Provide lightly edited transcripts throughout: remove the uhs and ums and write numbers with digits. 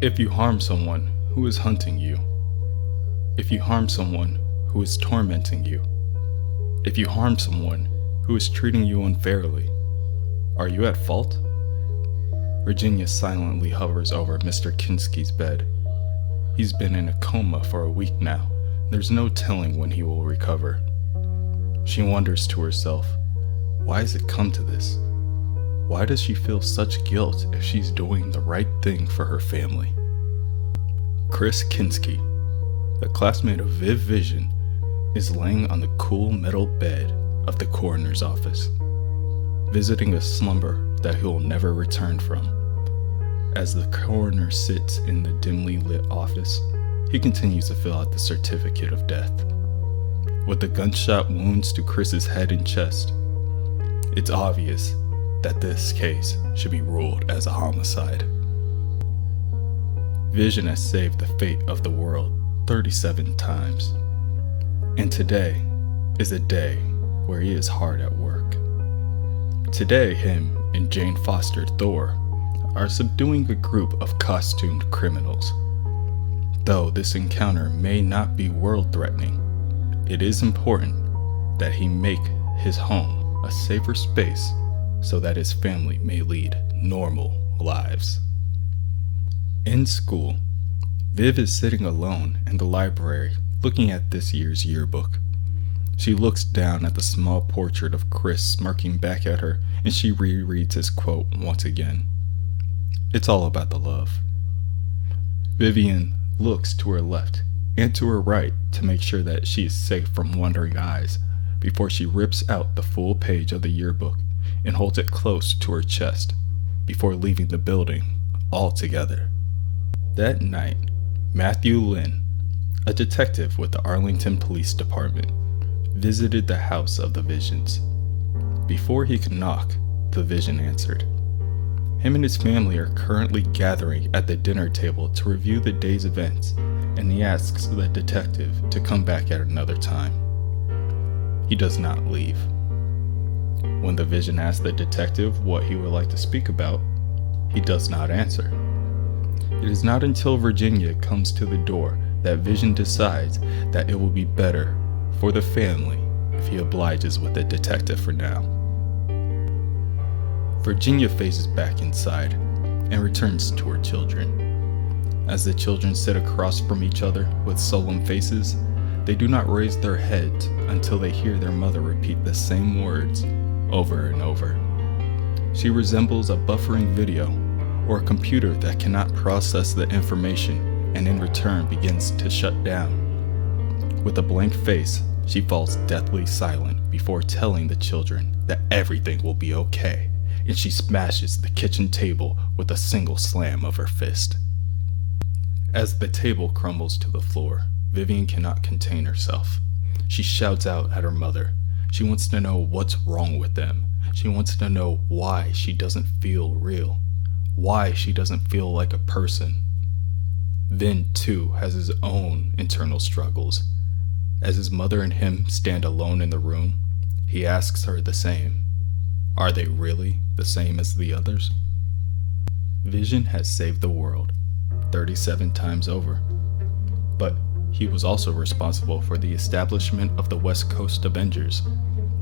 If you harm someone who is hunting you, if you harm someone who is tormenting you, if you harm someone who is treating you unfairly, are you at fault? Virginia silently hovers over Mr. Kinski's bed. He's been in a coma for a week now. There's no telling when he will recover. She wonders to herself, why has it come to this? Why does she feel such guilt if she's doing the right thing for her family? Chris Kinski, the classmate of Viv Vision, is laying on the cool metal bed of the coroner's office, visiting a slumber that he will never return from. As the coroner sits in the dimly lit office, he continues to fill out the certificate of death. With the gunshot wounds to Chris's head and chest, it's obvious that this case should be ruled as a homicide. Vision has saved the fate of the world 37 times, and today is a day where he is hard at work. Today, him and Jane Foster Thor are subduing a group of costumed criminals. Though this encounter may not be world-threatening, it is important that he make his home a safer space so that his family may lead normal lives. In school, Viv is sitting alone in the library looking at this year's yearbook. She looks down at the small portrait of Chris smirking back at her, and she rereads his quote once again. It's all about the love. Vivian looks to her left and to her right to make sure that she is safe from wandering eyes before she rips out the full page of the yearbook and holds it close to her chest before leaving the building altogether. That night, Matthew Lynn, a detective with the Arlington Police Department, visited the house of the Visions. Before he could knock, the Vision answered. Him and his family are currently gathering at the dinner table to review the day's events, and he asks the detective to come back at another time. He does not leave. When the Vision asks the detective what he would like to speak about, he does not answer. It is not until Virginia comes to the door that Vision decides that it will be better for the family if he obliges with the detective for now. Virginia faces back inside and returns to her children. As the children sit across from each other with solemn faces, they do not raise their heads until they hear their mother repeat the same words over and over. She resembles a buffering video or a computer that cannot process the information and in return begins to shut down. With a blank face, she falls deathly silent before telling the children that everything will be okay, and she smashes the kitchen table with a single slam of her fist. As the table crumbles to the floor, Vivian cannot contain herself. She shouts out at her mother. She wants to know what's wrong with them. She wants to know why she doesn't feel real, why she doesn't feel like a person. Vin, too, has his own internal struggles. As his mother and him stand alone in the room, he asks her the same. Are they really the same as the others? Vision has saved the world 37 times over, but he was also responsible for the establishment of the West Coast Avengers.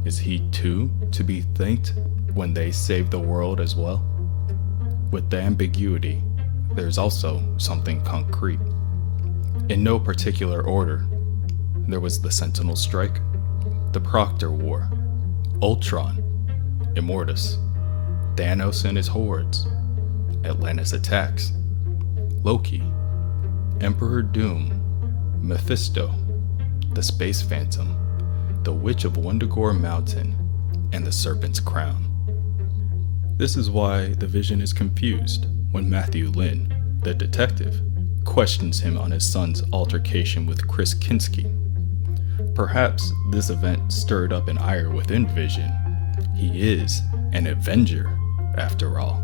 Is he too to be thanked when they saved the world as well? With the ambiguity, there's also something concrete. In no particular order, there was the Sentinel Strike, the Proctor War, Ultron, Immortus, Thanos and his hordes, Atlantis attacks, Loki, Emperor Doom, Mephisto, the Space Phantom, the Witch of Wundagore Mountain, and the Serpent's Crown. This is why the Vision is confused when Matthew Lynn, the detective, questions him on his son's altercation with Chris Kinski. Perhaps this event stirred up an ire within Vision. He is an Avenger, after all.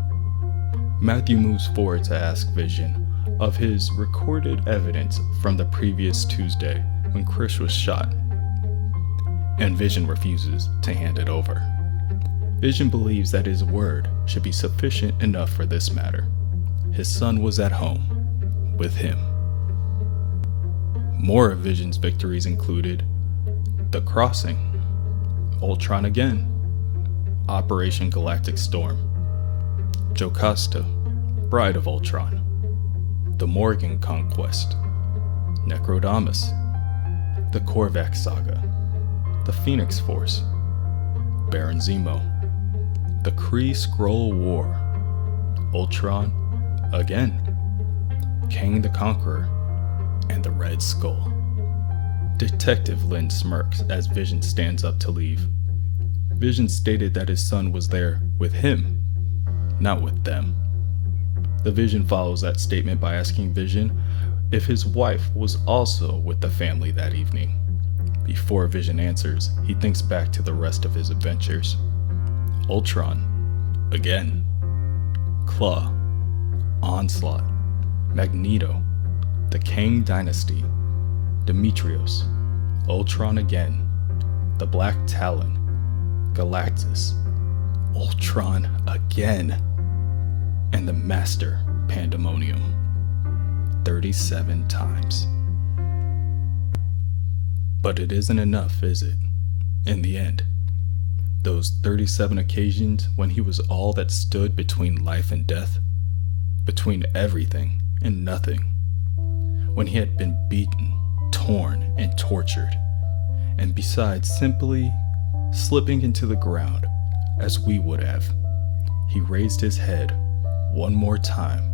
Matthew moves forward to ask Vision of his recorded evidence from the previous Tuesday when Chris was shot, and Vision refuses to hand it over. Vision believes that his word should be sufficient enough for this matter. His son was at home. with him. More of Vision's victories included The Crossing, Ultron again, Operation Galactic Storm, Jocasta, Bride of Ultron, The Morgan Conquest, Necrodamus, The Korvac Saga, The Phoenix Force, Baron Zemo, The Kree Skrull War, Ultron again, Kang the Conqueror, and the Red Skull. Detective Lynn smirks as Vision stands up to leave. Vision stated that his son was there with him, not with them. The Vision follows that statement by asking Vision if his wife was also with the family that evening. Before Vision answers, he thinks back to the rest of his adventures. Ultron, again. Claw, Onslaught, Magneto, the Kang Dynasty, Demetrios, Ultron again, the Black Talon, Galactus, Ultron again, and the Master Pandemonium. 37 times. But it isn't enough, is it? In the end, those 37 occasions when he was all that stood between life and death, between everything and nothing, when he had been beaten, torn, and tortured, and besides simply slipping into the ground as we would have, he raised his head one more time,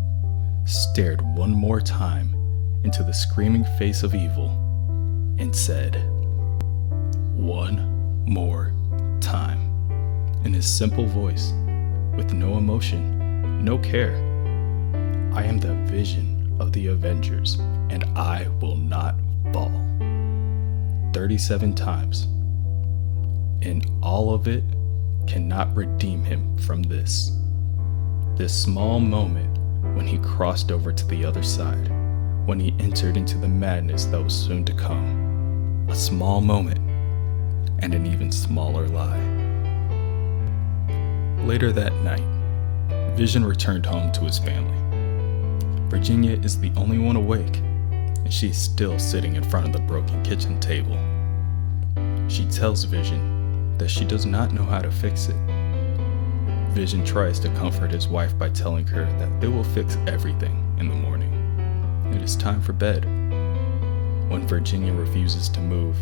stared one more time into the screaming face of evil, and said, "One more time," in his simple voice, with no emotion, no care. "I am the Vision of the Avengers, and I will not fall." 37 times. And all of it cannot redeem him from this small moment when he crossed over to the other side, when he entered into the madness that was soon to come. A small moment, and an even smaller lie. Later that night, Vision returned home to his family. Virginia is the only one awake, and she is still sitting in front of the broken kitchen table. She tells Vision that she does not know how to fix it. Vision tries to comfort his wife by telling her that they will fix everything in the morning. It is time for bed. When Virginia refuses to move,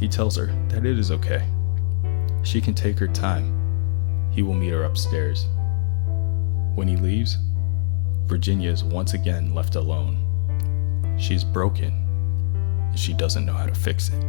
he tells her that it is okay. She can take her time. He will meet her upstairs. When he leaves, Virginia is once again left alone. She's broken, and she doesn't know how to fix it.